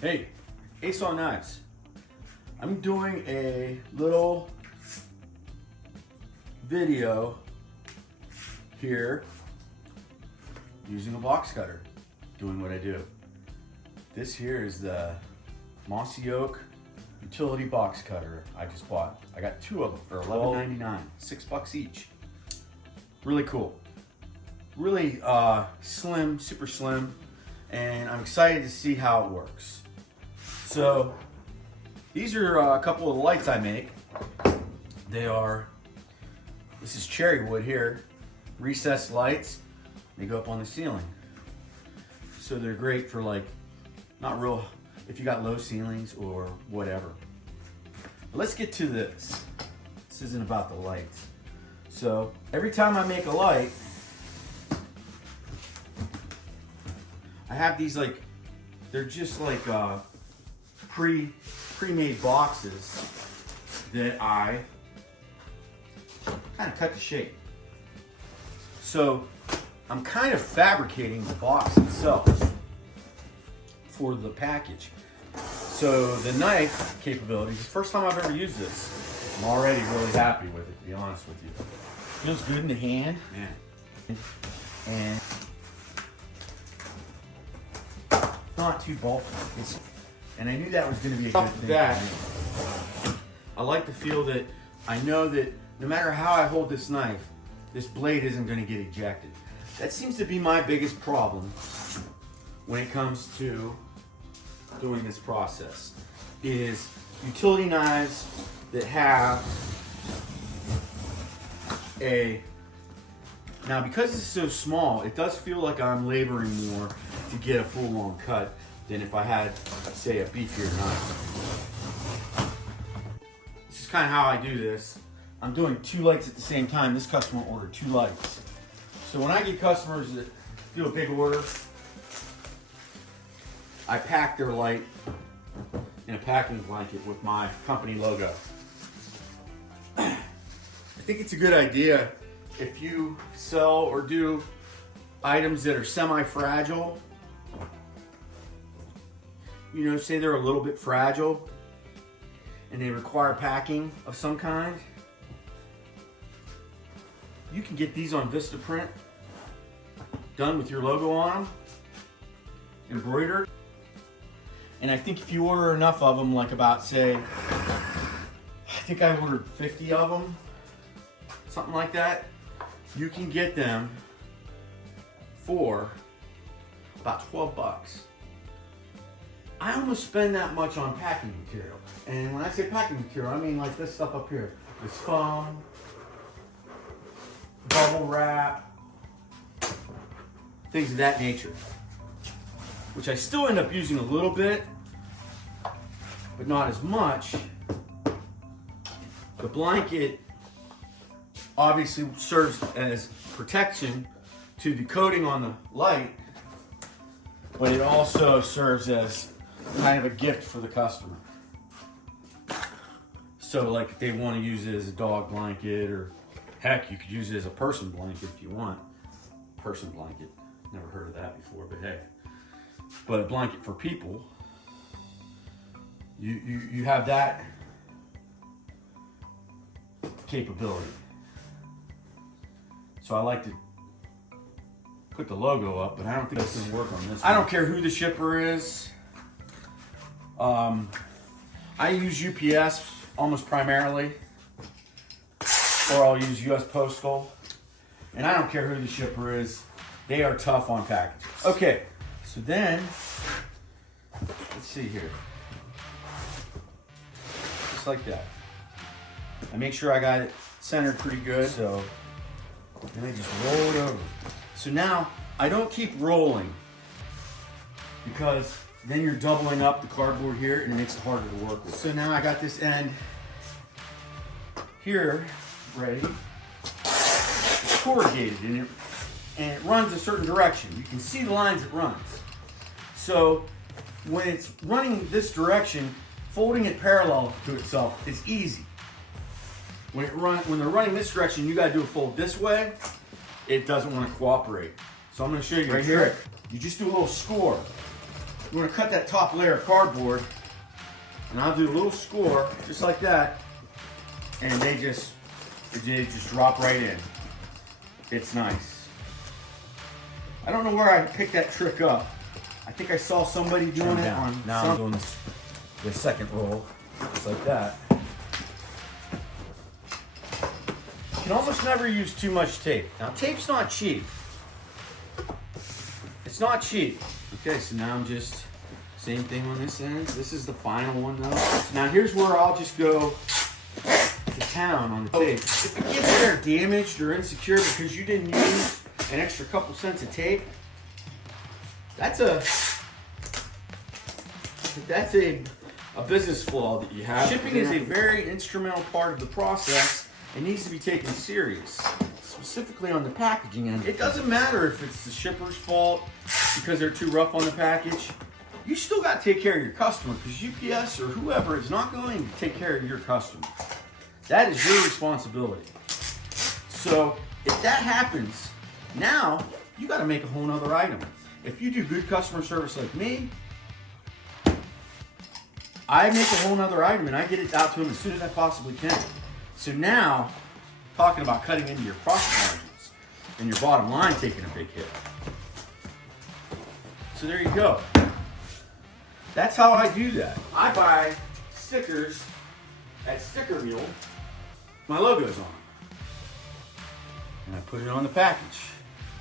Hey, Ace on Knives. I'm doing a little video here using a box cutter, doing what I do. This here is the mossy oak utility box cutter I just bought. I got two of them for $11.99, $6 each. Really cool. Really slim, super slim, and I'm excited to see how it works. So these are a couple of the lights I make. This is cherry wood here, recessed lights. They go up on the ceiling. So they're great for if you got low ceilings or whatever. But let's get to this. This isn't about the lights. So every time I make a light, I have these they're just pre-made boxes that I kind of cut to shape. So I'm kind of fabricating the box itself for the package. So the knife capabilities, the first time I've ever used this, I'm already really happy with it, to be honest with you. Feels good in the hand, man. And not too bulky. And I knew that was going to be a good thing. I like to feel that I know that no matter how I hold this knife, this blade isn't going to get ejected. That seems to be my biggest problem when it comes to doing this process, is utility knives that have now because it's so small, it does feel like I'm laboring more to get a full long cut than if I had, say, a beefier knife. This is kind of how I do this. I'm doing two lights at the same time. This customer ordered two lights. So when I get customers that do a big order, I pack their light in a packing blanket with my company logo. I think it's a good idea if you sell or do items that are semi-fragile, say they're a little bit fragile and they require packing of some kind. You can get these on Vistaprint, done with your logo on them, embroidered. And I think if you order enough of them, I think I ordered 50 of them, something like that, you can get them for about $12. I almost spend that much on packing material. And when I say packing material, I mean like this stuff up here. This foam, bubble wrap, things of that nature. Which I still end up using a little bit, but not as much. The blanket obviously serves as protection to the coating on the light, but it also serves as kind of a gift for the customer. So if they want to use it as a dog blanket, or heck, you could use it as a person blanket if you want. Person blanket, never heard of that before, but hey. But a blanket for people, you have that capability. So I like to put the logo up, but I don't think that's gonna work on this one. I don't care who the shipper is. I use UPS almost primarily, or I'll use US Postal, and I don't care who the shipper is. They are tough on packages. Okay, so then, let's see here. Just like that. I make sure I got it centered pretty good, so then I just roll it over. So now, I don't keep rolling, because then you're doubling up the cardboard here and it makes it harder to work with. So now I got this end here ready. It's corrugated and it runs a certain direction. You can see the lines it runs. So when it's running this direction, folding it parallel to itself is easy. When they're running this direction, you gotta do a fold this way. It doesn't want to cooperate. So I'm gonna show you right here. You just do a little score. you want to cut that top layer of cardboard, and I'll do a little score, just like that, and they just drop right in. It's nice. I don't know where I picked that trick up. I think I saw somebody doing it on. Now I'm doing the second roll, just like that. You can almost never use too much tape. Now, tape's not cheap. It's not cheap. Okay, so now I'm just, same thing on this end. This is the final one though. Now here's where I'll just go to town on the tape. If it gets there damaged or insecure because you didn't use an extra couple cents of tape, that's a business flaw that you have. Shipping is a very instrumental part of the process. It needs to be taken serious, specifically on the packaging end. It doesn't matter if it's the shipper's fault because they're too rough on the package. You still got to take care of your customer because UPS or whoever is not going to take care of your customer. That is your responsibility. So if that happens, now you got to make a whole nother item. If you do good customer service like me, I make a whole nother item and I get it out to them as soon as I possibly can. So now, talking about cutting into your profit margins and your bottom line taking a big hit. So there you go. That's how I do that. I buy stickers at Sticker Mule. My logo's on them. And I put it on the package.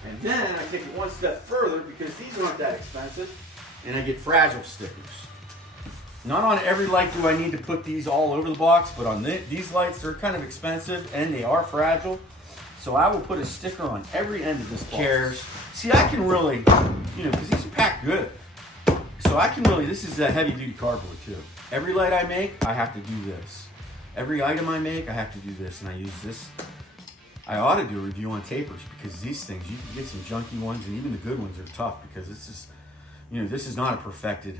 And then I take it one step further because these aren't that expensive. And I get fragile stickers. Not on every light do I need to put these all over the box, but on these lights, they're kind of expensive and they are fragile. So I will put a sticker on every end of this box. See, I can really, because these are packed good. So I can really, this is a heavy duty cardboard too. Every light I make, I have to do this. Every item I make, I have to do this, and I use this. I ought to do a review on tapers because these things, you can get some junky ones, and even the good ones are tough because this is, this is not a perfected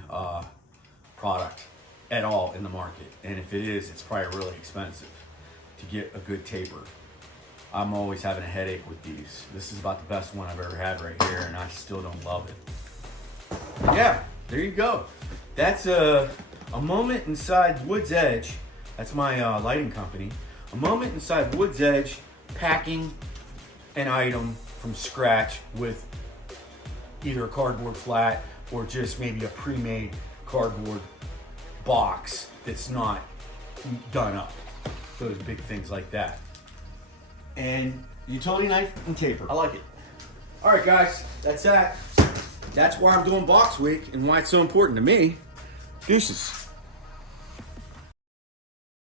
product at all in the market. And if it is, it's probably really expensive to get a good taper. I'm always having a headache with these. This is about the best one I've ever had right here, and I still don't love it. Yeah, there you go. That's a moment inside Wood's Edge. That's my lighting company. A moment inside Wood's Edge, packing an item from scratch with either a cardboard flat or just maybe a pre-made cardboard box that's not done up. Those big things like that. And utility knife and taper. I like it. All right, guys, that's that. That's why I'm doing Box Week and why it's so important to me. Deuces.